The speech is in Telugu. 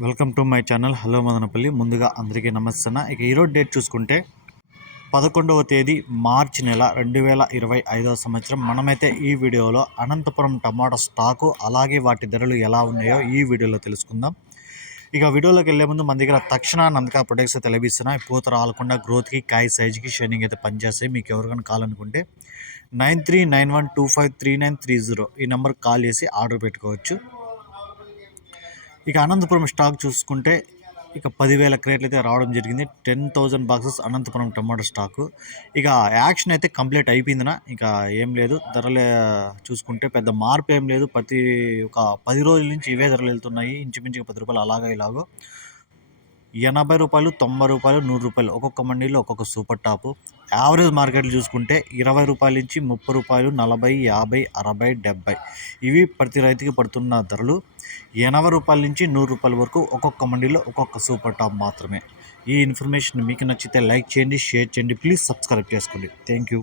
Welcome to my channel. Hello Madanapalle. ముందుగా అందరికీ నమస్తే ఇక ఈరోజు డేట్ చూసుకుంటే పదకొండవ తేదీ మార్చి నెల రెండు వేల ఇరవై ఐదవ సంవత్సరం. మనమైతే ఈ వీడియోలో అనంతపురం టమాటా స్టాకు అలాగే వాటి ధరలు ఎలా ఉన్నాయో ఈ వీడియోలో తెలుసుకుందాం. ఇక వీడియోలోకి వెళ్ళే ముందు మన దగ్గర తక్షణ నందక ప్రొడక్ట్స్ అయితే లభిస్తున్నాయి. పూత రాలకుండా గ్రోత్కి కాయ సైజుకి షైనింగ్ అయితే పనిచేస్తాయి. మీకు ఎవరికైనా కావాలనుకుంటే nine three nine one two five three nine three zero ఈ నెంబర్కి కాల్ చేసి ఆర్డర్ పెట్టుకోవచ్చు. ఇక అనంతపురం స్టాక్ చూసుకుంటే ఇక పదివేల క్రేట్లు అయితే రావడం జరిగింది. Ten thousand boxes Anantapur tomato stock. ఇక యాక్షన్ అయితే కంప్లీట్ అయిపోయిందినా. ఇక ఏం లేదు. ధరలే చూసుకుంటే పెద్ద మార్పు ఏం లేదు. ప్రతి ఒక పది రోజుల నుంచి ఇవే ధరలు వెళ్తున్నాయి. ఇంచుమించుగా పది రూపాయలు అలాగా ఇలాగో. ఎనభై రూపాయలు తొంభై రూపాయలు నూరు రూపాయలు ఒక్కొక్క మండీలో ఒక్కొక్క సూపర్ టాపు. యావరేజ్ మార్కెట్లు చూసుకుంటే ఇరవై రూపాయల నుంచి ముప్పై రూపాయలు నలభై యాభై అరవై డెబ్బై ఇవి ప్రతి రైతుకి పడుతున్న ధరలు. ఎనభై రూపాయల నుంచి నూరు రూపాయల వరకు ఒక్కొక్క మండీలో ఒక్కొక్క సూపర్ టాప్ మాత్రమే. ఈ ఇన్ఫర్మేషన్ మీకు నచ్చితే లైక్ చేయండి షేర్ చేయండి ప్లీజ్ సబ్స్క్రైబ్ చేసుకోండి. Thank you.